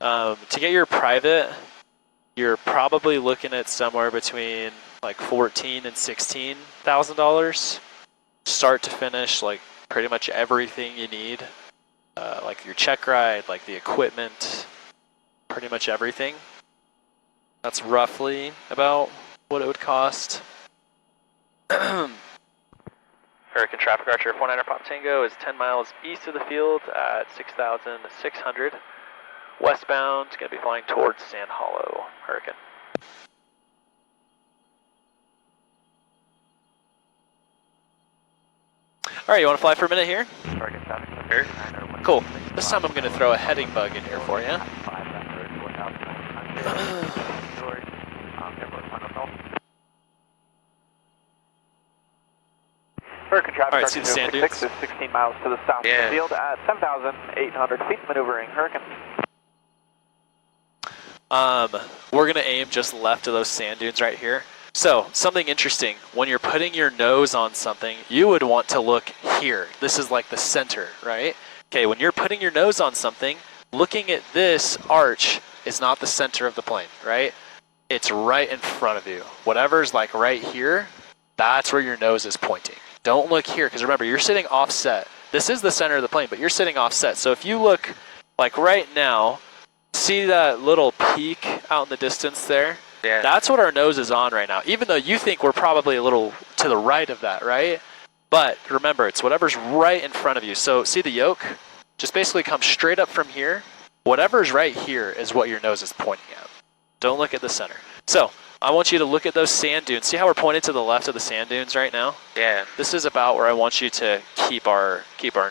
To get your private, you're probably looking at somewhere between like $14,000 and $16,000, start to finish, like pretty much everything you need, like your check ride, like the equipment, pretty much everything. That's roughly about what it would cost. Hurricane traffic Archer 49er Pop Tango is 10 miles east of the field at 6,600. Westbound, going to be flying towards Sand Hollow, Hurricane. All right, you want to fly for a minute here? Cool. This time I'm going to throw a heading bug in here for you. All right, see the sand dunes? Is 16 miles to the south of the field at 7,800 feet, maneuvering Hurricane. We're going to aim just left of those sand dunes right here. So, something interesting, when you're putting your nose on something, you would want to look here. This is like the center, right? Okay, when you're putting your nose on something, looking at this arch is not the center of the plane, right? It's right in front of you. Whatever's like right here, that's where your nose is pointing. Don't look here, because remember, you're sitting offset. This is the center of the plane, but you're sitting offset. So if you look like right now, see that little peak out in the distance there? Yeah. That's what our nose is on right now, even though you think we're probably a little to the right of that, right? But remember, it's whatever's right in front of you. So see the yoke? Just basically come straight up from here. Whatever's right here is what your nose is pointing at. Don't look at the center. So I want you to look at those sand dunes. See how we're pointed to the left of the sand dunes right now? Yeah. This is about where I want you to keep our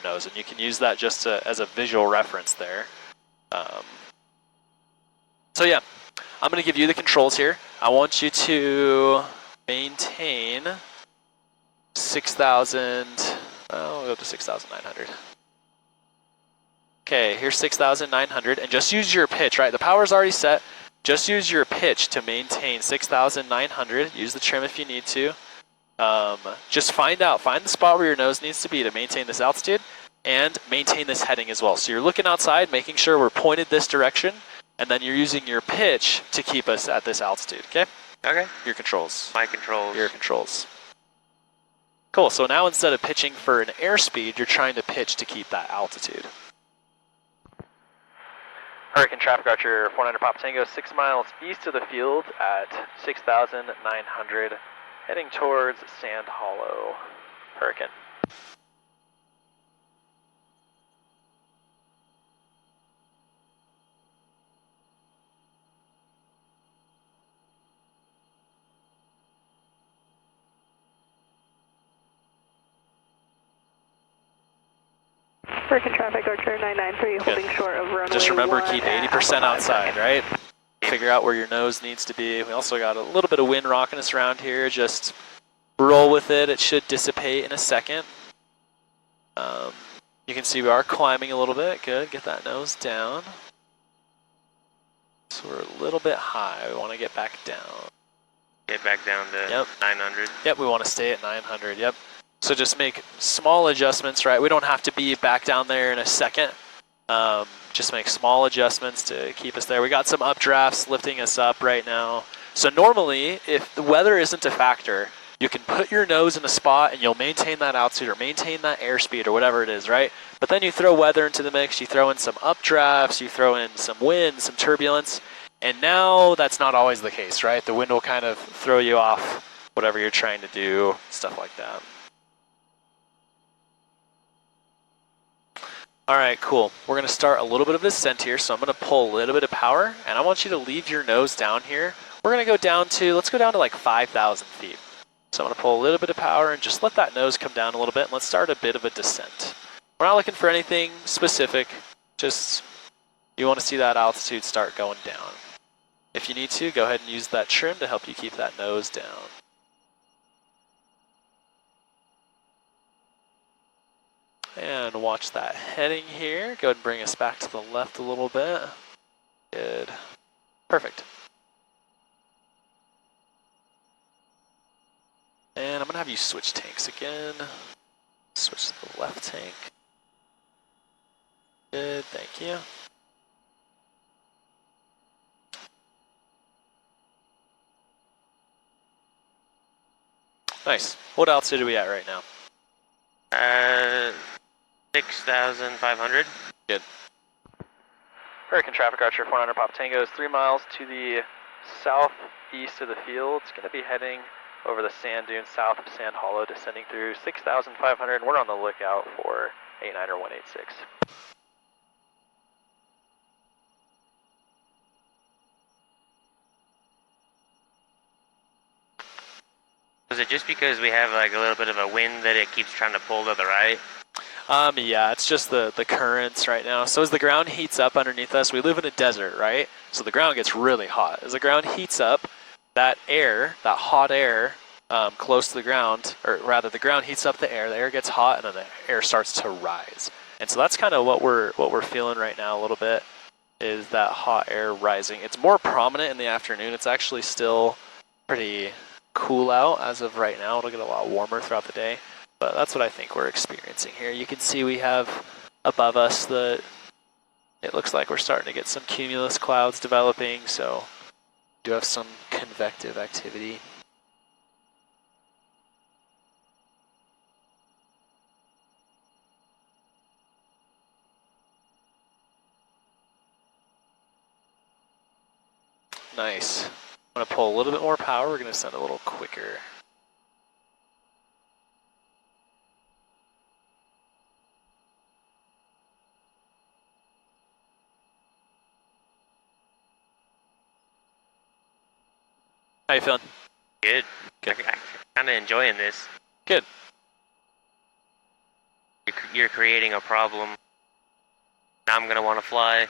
nose, and you can use that just as a visual reference there. So yeah, I'm going to give you the controls here. I want you to maintain 6,000, we'll go up to 6,900. Okay, here's 6,900, and just use your pitch, right? The power's already set. Just use your pitch to maintain 6,900. Use the trim if you need to. Just find the spot where your nose needs to be to maintain this altitude and maintain this heading as well. So you're looking outside, making sure we're pointed this direction, and then you're using your pitch to keep us at this altitude, okay? Okay. Your controls. My controls. Your controls. Cool, so now instead of pitching for an airspeed, you're trying to pitch to keep that altitude. Hurricane traffic Archer 49er Pop Tango, 6 miles east of the field at 6,900, heading towards Sand Hollow, Hurricane. Hurricane traffic Archer 993, holding short of runway. Just remember, keep 80% outside, right? Figure out where your nose needs to be. We also got a little bit of wind rocking us around here. Just roll with it. It should dissipate in a second. You can see we are climbing a little bit. Good. Get that nose down. So we're a little bit high. We want to get back down. Get back down to 900. Yep, we want to stay at 900. Yep. So just make small adjustments, right? We don't have to be back down there in a second. Just make small adjustments to keep us there. We got some updrafts lifting us up right now. So normally, if the weather isn't a factor, you can put your nose in a spot and you'll maintain that altitude or maintain that airspeed or whatever it is, right? But then you throw weather into the mix, you throw in some updrafts, you throw in some wind, some turbulence, and now that's not always the case, right? The wind will kind of throw you off whatever you're trying to do, stuff like that. All right, cool. We're going to start a little bit of descent here, so I'm going to pull a little bit of power, and I want you to leave your nose down here. We're going to go down to, let's go down to like 5,000 feet. So I'm going to pull a little bit of power and just let that nose come down a little bit, and let's start a bit of a descent. We're not looking for anything specific, just you want to see that altitude start going down. If you need to, go ahead and use that trim to help you keep that nose down. And watch that heading here. Go ahead and bring us back to the left a little bit. Good. Perfect. And I'm going to have you switch tanks again. Switch to the left tank. Good, thank you. Nice. What altitude are we at right now? 6,500. Good. Hurricane traffic, Archer 400 Pop Tango is 3 miles to the southeast of the field. It's going to be heading over the sand dunes south of Sand Hollow, descending through 6,500. We're on the lookout for 89 or 186. Is it just because we have like a little bit of a wind that it keeps trying to pull to the right? Yeah, it's just the currents right now. So as the ground heats up underneath us, we live in a desert, right? So the ground gets really hot. As the ground heats up, that air, that hot air, close to the ground, or rather the ground heats up the air gets hot, and then the air starts to rise. And so that's kind of what we're feeling right now a little bit, is that hot air rising. It's more prominent in the afternoon. It's actually still pretty cool out as of right now. It'll get a lot warmer throughout the day. But that's what I think we're experiencing here. You can see we have above us it looks like we're starting to get some cumulus clouds developing, so we do have some convective activity. Nice. I'm going to pull a little bit more power. We're going to send a little quicker. How you feeling? Good. Good. I'm kind of enjoying this. Good. You're creating a problem. Now I'm going to want to fly.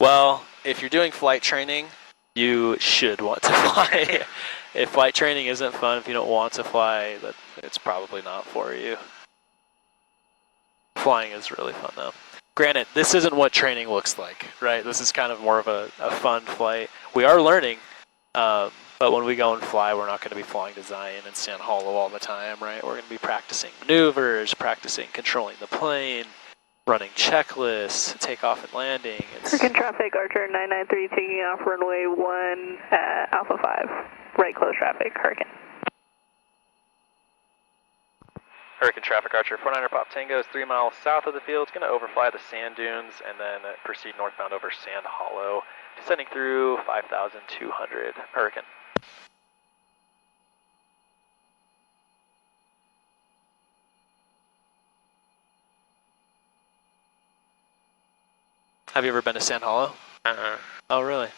Well, if you're doing flight training, you should want to fly. If flight training isn't fun, if you don't want to fly, it's probably not for you. Flying is really fun though. Granted, this isn't what training looks like, right? This is kind of more of a fun flight. We are learning, but when we go and fly, we're not going to be flying to Zion and Sand Hollow all the time, right? We're going to be practicing maneuvers, practicing controlling the plane, running checklists, takeoff and landing. Hurricane traffic, Archer 993 taking off runway 1 at Alpha 5. Right close traffic, Hurricane. Hurricane traffic, Archer 49 Pop Tango is 3 miles south of the field. It's going to overfly the sand dunes and then proceed northbound over Sand Hollow, descending through 5,200. Hurricane. Have you ever been to Sand Hollow? Oh, really?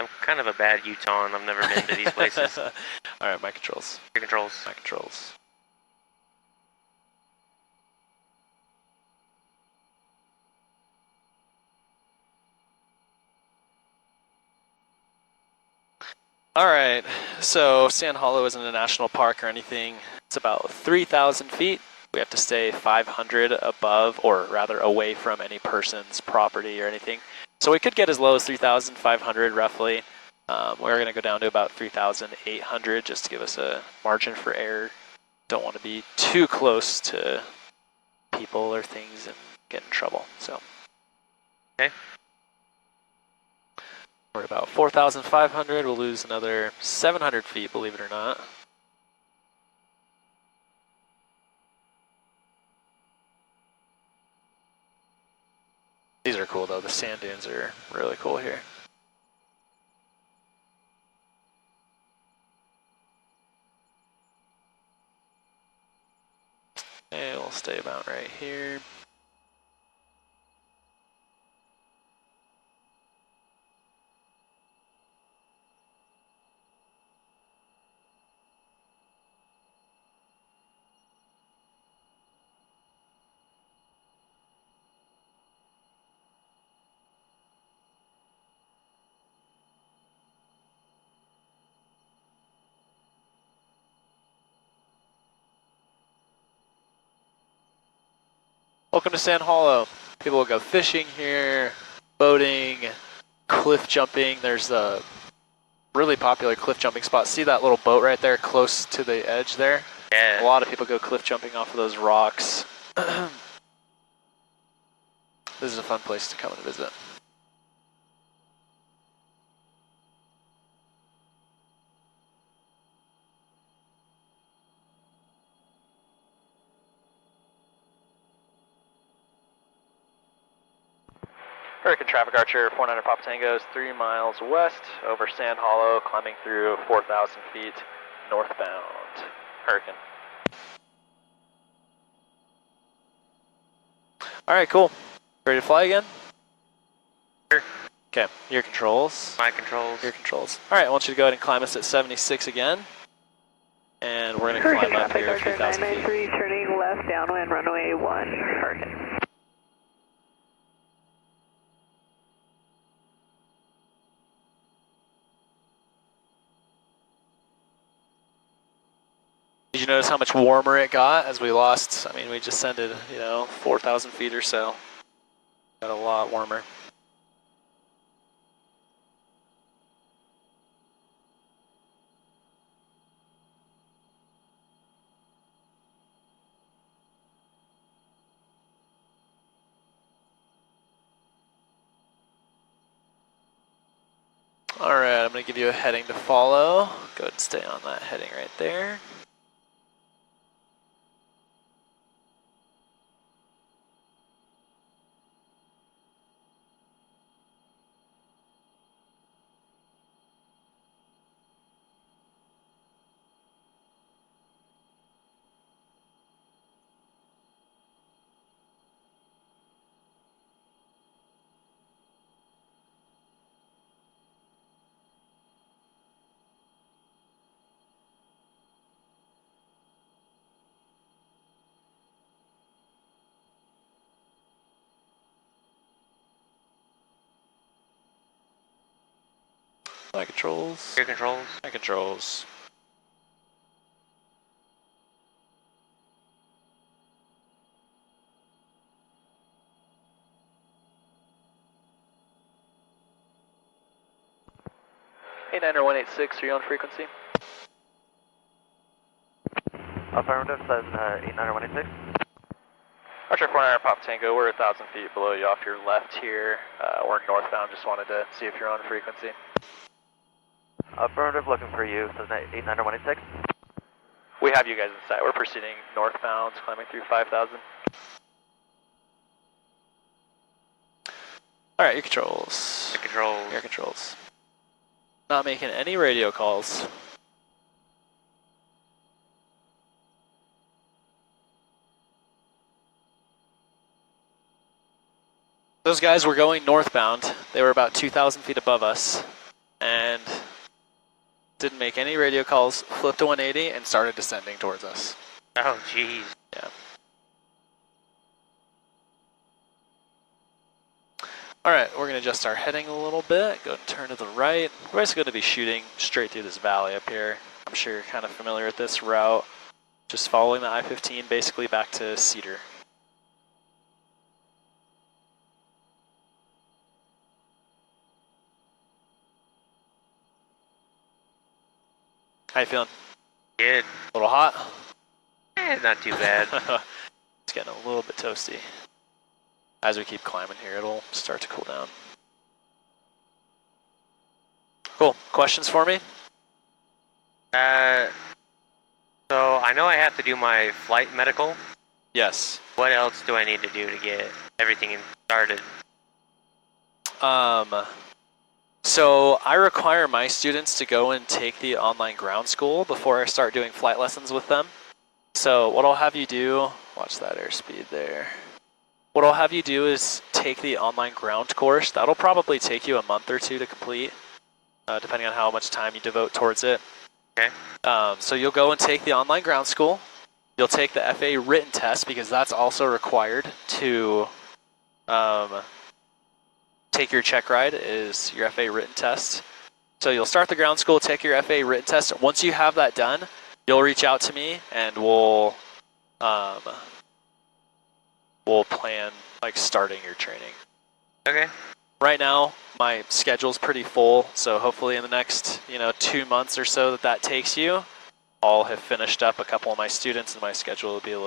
I'm kind of a bad Utah, and I've never been to these places. All right, my controls. Your controls. My controls. All right, so Sand Hollow isn't a national park or anything. It's about 3,000 feet. We have to stay 500 above, or rather away from any person's property or anything. So we could get as low as 3,500 roughly. We're going to go down to about 3,800 just to give us a margin for error. Don't want to be too close to people or things and get in trouble. So. Okay. We're about 4,500. We'll lose another 700 feet, believe it or not. These are cool though. The sand dunes are really cool here. Okay, we'll stay about right here. Welcome to Sand Hollow. People will go fishing here, boating, cliff jumping. There's a really popular cliff jumping spot. See that little boat right there close to the edge there? Yeah. A lot of people go cliff jumping off of those rocks. This is a fun place to come and visit. Hurricane traffic Archer 49 Papa Tango is 3 miles west over Sand Hollow, climbing through 4,000 feet northbound. Hurricane. Alright, cool. Ready to fly again? Sure. Okay, your controls. My controls. Your controls. Alright, I want you to go ahead and climb us at 76 again. And we're going to climb up here a few thousand feet. 993 turning left downwind runway 1, Hurricane. Did you notice how much warmer it got as we lost? I mean, we just descended, 4,000 feet or so. Got a lot warmer. Alright, I'm going to give you a heading to follow. Go ahead and stay on that heading right there. My controls. Your controls. My controls. Hey, 90186, are you on frequency? Affirmative, says 89186. Archer 49 Pop Tango, we're 1,000 feet below you off your left here. We're northbound, just wanted to see if you're on frequency. Affirmative, looking for you, says 89186. We have you guys in sight. We're proceeding northbound, climbing through 5,000. Alright, your controls. Your controls. Your controls. Not making any radio calls. Those guys were going northbound. They were about 2,000 feet above us and didn't make any radio calls, flipped to 180 and started descending towards us. Oh, jeez. Yeah. Alright, we're going to adjust our heading a little bit, go and turn to the right. We're basically going to be shooting straight through this valley up here. I'm sure you're kind of familiar with this route. Just following the I-15 basically back to Cedar. How you feeling? Good. A little hot? Not too bad. It's getting a little bit toasty. As we keep climbing here, it'll start to cool down. Cool. Questions for me? So I know I have to do my flight medical. Yes. What else do I need to do to get everything started? So I require my students to go and take the online ground school before I start doing flight lessons with them. So what I'll have you do, watch that airspeed there. What I'll have you do is take the online ground course. That'll probably take you a month or two to complete, depending on how much time you devote towards it. Okay. So you'll go and take the online ground school. You'll take the FAA written test because that's also required to take your check ride is your FAA written test. So you'll start the ground school, take your FAA written test. Once you have that done, you'll reach out to me and we'll plan like starting your training. Okay. Right now, my schedule's pretty full, so hopefully in the next 2 months or so that takes you, I'll have finished up a couple of my students and my schedule will be a little